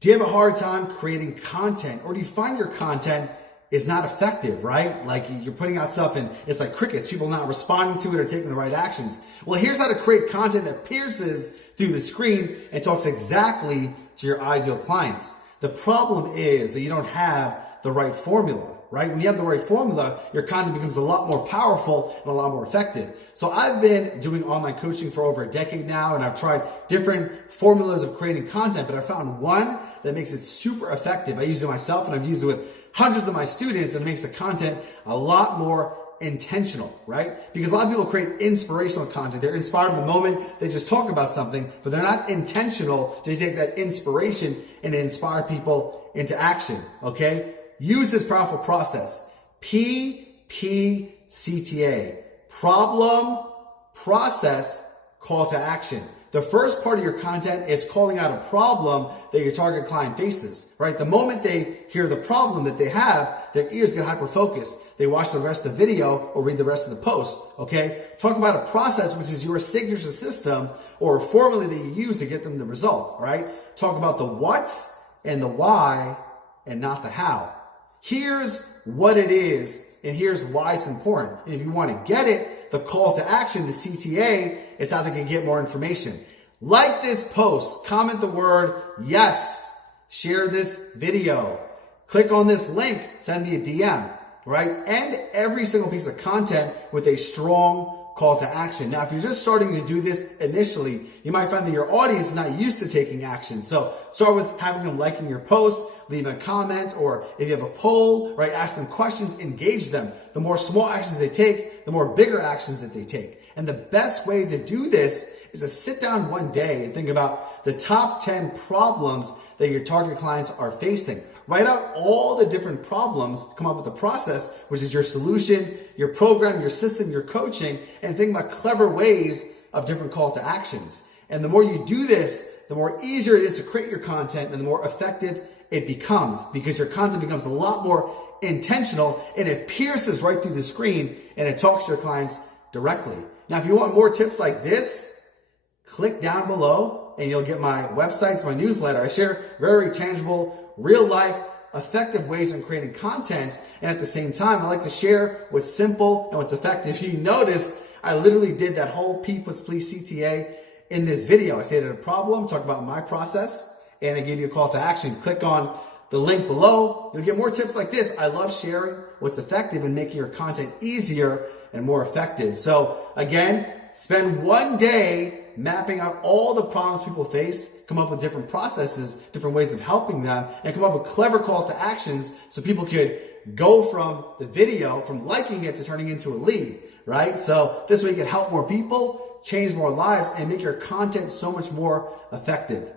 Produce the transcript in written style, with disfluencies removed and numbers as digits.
Do you have a hard time creating content, or do you find your content is not effective, right? Like you're putting out stuff and it's like crickets, people not responding to it or taking the right actions. Well, here's how to create content that pierces through the screen and talks exactly to your ideal clients. The problem is that you don't have the right formula, right? When you have the right formula, your content becomes a lot more powerful and a lot more effective. So I've been doing online coaching for over a decade now, and I've tried different formulas of creating content, but I found one that makes it super effective. I use it myself, and I've used it with hundreds of my students, and it makes the content a lot more intentional, right? Because a lot of people create inspirational content. They're inspired in the moment. They just talk about something, but they're not intentional to take that inspiration and inspire people into action, okay? Use this powerful process. PPCTA. Problem, process, call to action. The first part of your content is calling out a problem that your target client faces, right? The moment they hear the problem that they have, their ears get hyper-focused. They watch the rest of the video or read the rest of the post, okay? Talk about a process, which is your signature system or a formula that you use to get them the result, right? Talk about the what and the why and not the how. Here's what it is and here's why it's important. And if you want to get it, the call to action, the CTA, is how they can get more information. Like this post, comment the word yes, share this video, click on this link, send me a DM, right? End every single piece of content with a strong call to action. Now, if you're just starting to do this initially, you might find that your audience is not used to taking action. So start with having them liking your post, leave a comment, or if you have a poll, right, ask them questions, engage them. The more small actions they take, the more bigger actions that they take. And the best way to do this is to sit down one day and think about the top 10 problems that your target clients are facing. Write out all the different problems, come up with a process, which is your solution, your program, your system, your coaching, and think about clever ways of different call to actions. And the more you do this, the more easier it is to create your content and the more effective it becomes, because your content becomes a lot more intentional and it pierces right through the screen and it talks to your clients directly. Now, if you want more tips like this, click down below and you'll get my websites, my newsletter. I share very tangible, real life, effective ways in creating content. And at the same time, I like to share what's simple and what's effective. If you notice, I literally did that whole P plus please CTA in this video. I stated a problem, talked about my process, and I gave you a call to action. Click on the link below. You'll get more tips like this. I love sharing what's effective and making your content easier and more effective. So again, spend one day mapping out all the problems people face, come up with different processes, different ways of helping them, and come up with clever call to actions so people could go from the video, from liking it to turning into a lead, right? So this way you can help more people, change more lives, and make your content so much more effective.